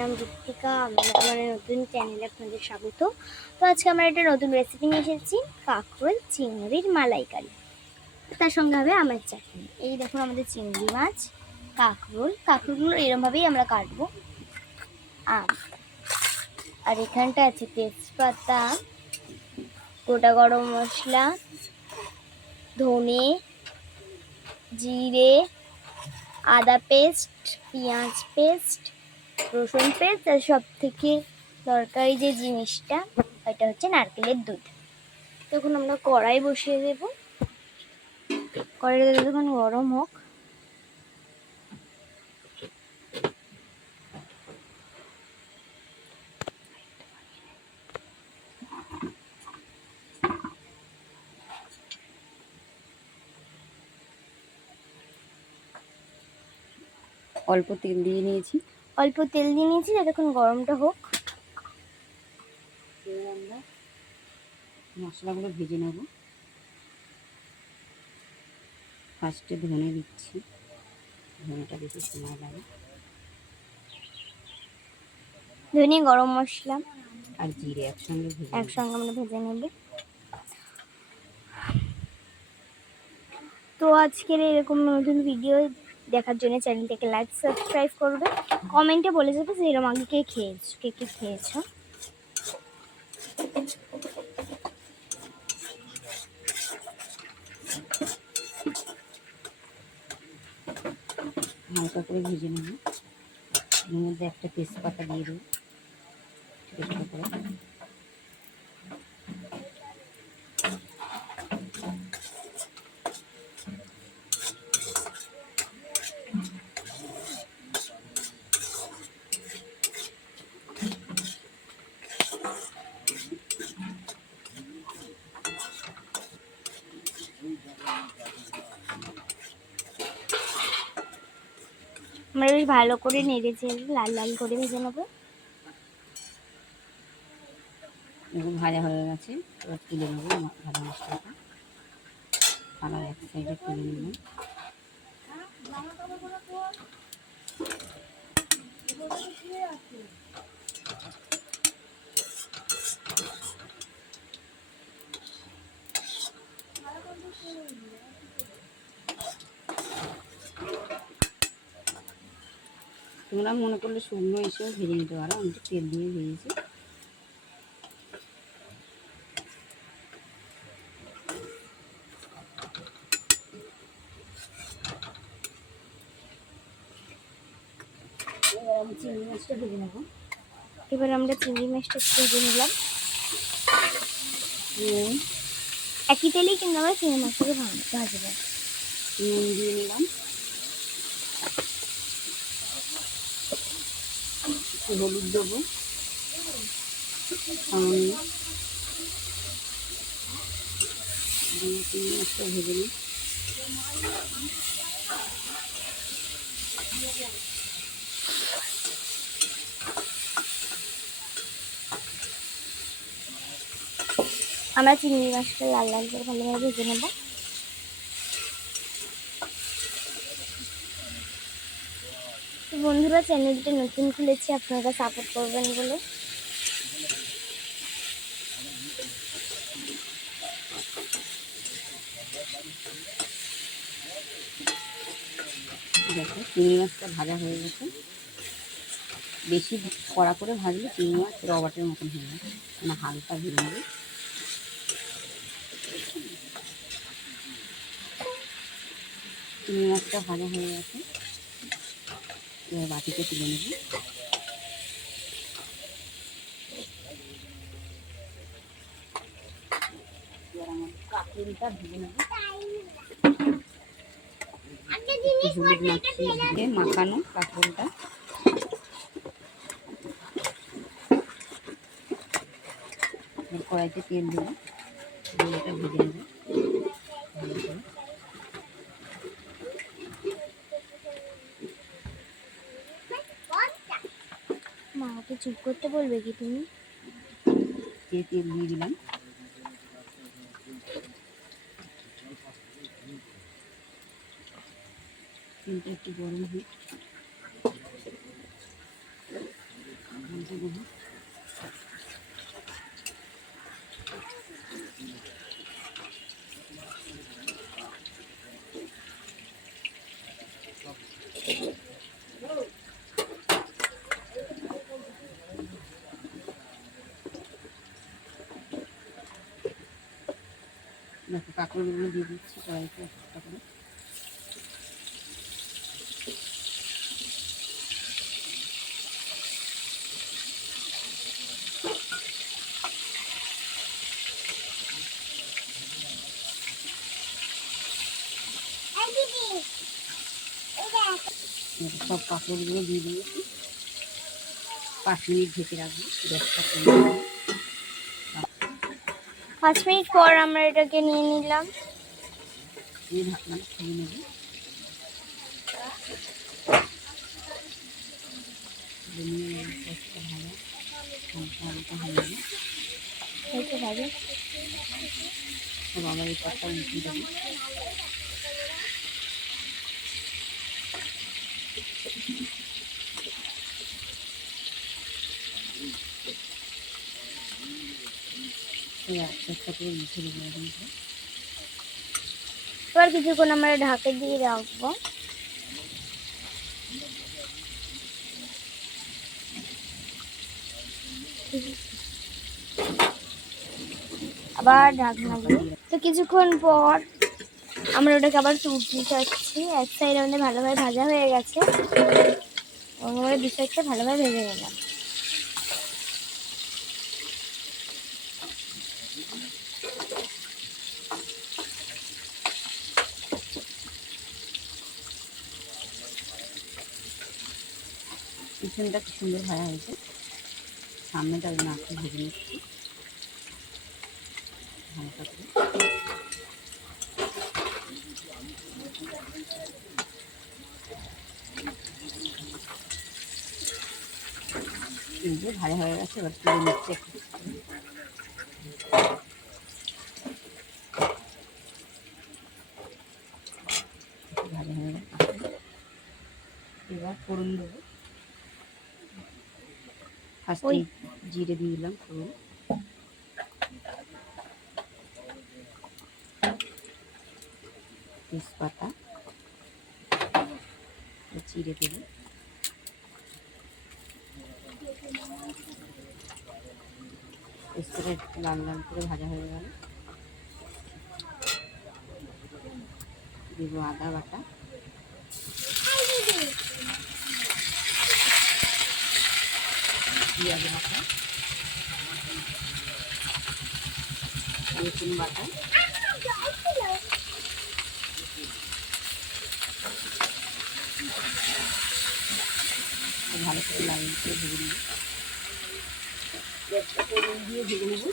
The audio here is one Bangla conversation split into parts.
নাম ঋত্বিকা, আমার নতুন চ্যানেলে আপনাদের স্বাগত। তো আজকে আমরা একটা নতুন রেসিপি নিয়ে এসেছি, কাঁকরোল চিংড়ির মালাইকারি। তার সঙ্গে হবে আমের চাটনি। এই দেখুন আমাদের চিংড়ি মাছ, কাঁকরোলগুলো এরমভাবেই আমরা কাটবো। আর এখানটা আছে তেজপাতা, গোটা গরম মশলা, ধনে, জিরে, আদা পেস্ট, পেঁয়াজ পেস্ট, রসুন পেস্ট, আর সব থেকে দরকারি যে জিনিসটা ওইটা হচ্ছে নারকেলের দুধ। তখন আমরা কড়াই বসিয়ে দেব। কড়াইটা যখন গরম হোক, অল্প তেল দিয়ে নিয়েছি। যতক্ষণ গরমটা হোক, আমরা মশলাগুলো ভেজে নেব। ফার্স্টে ধনে দিচ্ছি, ধনেটা বেশি সময় লাগে। ধনে, গরম মশলা আর জিরে একসঙ্গে আমরা ভেজে নেব। তো আজকের এরকম নতুন ভিডিও দেখার জন্য চ্যানেলটাকে লাইক সাবস্ক্রাইব করবে, কমেন্টে বলে যাবে যে এরকম আগে কে খেয়েছো। হালকা করে ভেজে নেব। এর মধ্যে একটা তেজপাতা দিয়ে দেবো ছোটো ছোটো করে। আমরা বেশ ভালো করে নেড়েছে লাল লাল করে ভেজে নেবো। এগুলো ভাজা হয়ে গেছে, এবার তুলে নেবো ভাজা মশলাটা। আবার এক সাইডে তুলে নেব। তোমরা মনে করলে শুকনো এসেও ভেজে নিতে পারো, আমি তো তেল দিয়ে ভেজেছি। এবার আমি চিংড়ি মাছটা ভেজে নেবো। এবার আমরা চিংড়ি মাছটা ভেজে নিলাম। একই তেলেই কিন্তু আমরা চিংড়ি মাছটাকে ভাজবো। নুন দিয়ে নিলাম, একটু হলুদ দেবো সামান্য, দিয়ে চিংড়ি মাছটা ভেজে নিই। আমরা চিংড়ি মাছটা লাল লাল করে ভালোভাবে ভেজে নেব। বন্ধুরা, চ্যানেলটা নতুন খুলেছি, আপনারা সাপোর্ট করবেন বলে। দেখো চিংড়ি মাছটা ভাজা হয়ে গেছে। বেশি কড়া করে ভাজলে চিংড়ি মাছ রবাটের মতন হয়ে যায়, মানে হালকা ভেজে নেবে। চিংড়ি মাছটা ভাজা হয়ে গেছে, এবার বাটিতে তুলে নেব। এবার আমার কাঁকরোলটা ভেজে নেব। হলুদ মাখিয়ে মাখানো কাঁকরোলটা কড়াইতে তেল দেবো, এটা ভেজে নেব ভালো করে। মাকে চুপ করতে বলবে কি তুমি? তেল দিয়ে দিলাম। তেলটা একটু গরম হোক। বাটা দেবো। দেখো কাঁকড়গুলো দিয়ে দিচ্ছি কড়াইতে একটা করে। সব কাঁকড়গুলো দিয়ে দিয়েছি। 5 মিনিট ঢেকে রাখবো, গ্যাসটা কমিয়ে দেবো। 5 মিনিট পর আমরা এটাকে নিয়ে নিলাম। দিয়ে ঢাকনাটা খুলে নেবো। নিয়ে গ্যাসটা ভালো হালকা হালকা হয়ে যাবে। হতে পারে সব আবার এই পাটটা উঠিয়ে দেবো। একটা করে উঠে দেবো এরকম করে। এবার কিছুক্ষণ আমরা ঢাকে দিয়ে রাখবো। আবার ঢাকনা দিয়ে তো কিছুক্ষণ পর আমরা ওটাকে আবার উল্টে চাচ্ছি। এক সাইড আমাদের ভালোভাবে ভাজা হয়ে গেছে এবং আমরা দু সাইডটা ভালোভাবে ভেজে নিলাম। পিছনটা কি সুন্দর ভাজা হয়েছে, সামনেটা ওই নাকটা ভেজে নিচ্ছি হালকা করে। এই যে ভাজা হয়ে গেছে, এবার তুলে নিচ্ছে একটু ভাজা হয়ে গেছে। এবার ফোড়ন দেবো। ফার্স্টে জিরে দিয়ে দিলাম ফোড়ন, তেজপাতা, জিরে দেবো, তেজপাতা একটু লাল লাল করে ভাজা হয়ে গেল দেবো আদা বাটা, পেঁয়াজ বাটা, রসুন বাটা, ভালো করে লাল করে ভেজে নেব। গ্যাসটা কমিয়ে দিয়ে ভেজে নেব।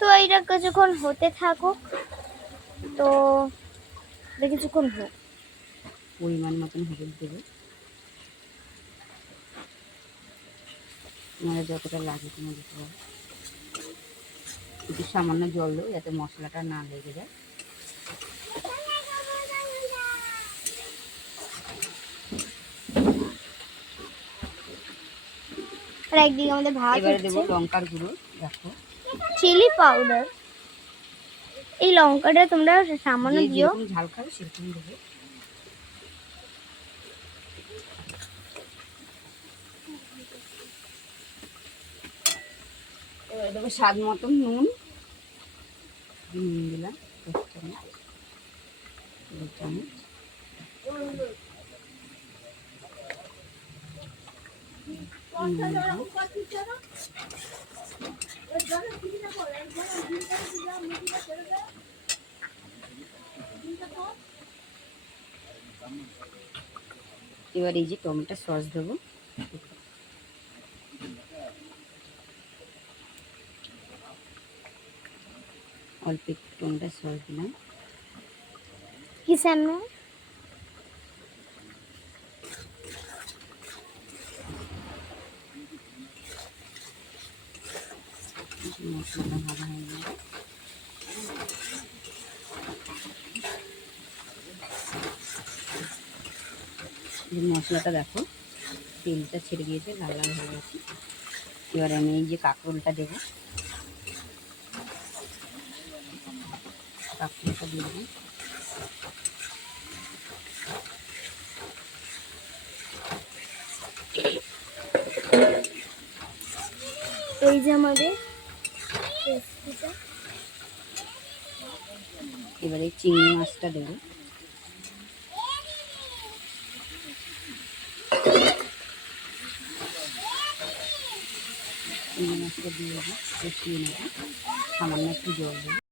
তো এইটা কিছুক্ষণ হতে থাকুক। তো এটা কিছুক্ষণ হোক। পরিমাণ মতন হলুদ দেবো, তোমাদের যতটা লাগে তোমরা দিতে পারো। একটু সামান্য জল দেবো যাতে মশলাটা না লেগে যায়। আর একদিকে আমাদের ভাত এবারে দেবো হচ্ছে। লঙ্কার গুঁড়ো, দেখো চিলি পাউডার। এই লঙ্কাটা তোমরা সামান্য যে দিও। যেরকম ঝাল খাবে সেরকম দেবো। এবারে দেবো স্বাদ মতন নুন, দিলাম 1 চামচ, 2 চামচ। এবার এই যে টমেটো সস দেবো, অল্প একটু টমেটো সস দিলাম। কি সামনে মশলাটা ভাজা হয়ে গেল। মশলাটা দেখো তেলটা ছেড়ে দিয়েছে, লাল লাল হয়ে গেছে। এবার আমি এই যে কাঁকরোলটা দেবো, কাঁকরোলটা দিয়ে দেবো। এই যে আমাদের রেসিপিটা। এবারে চিংড়ি মাছটা দেবো। চিংড়ি মাছটা দিয়ে দেবো, কষিয়ে নেবো, সামান্য একটু জল দেবো।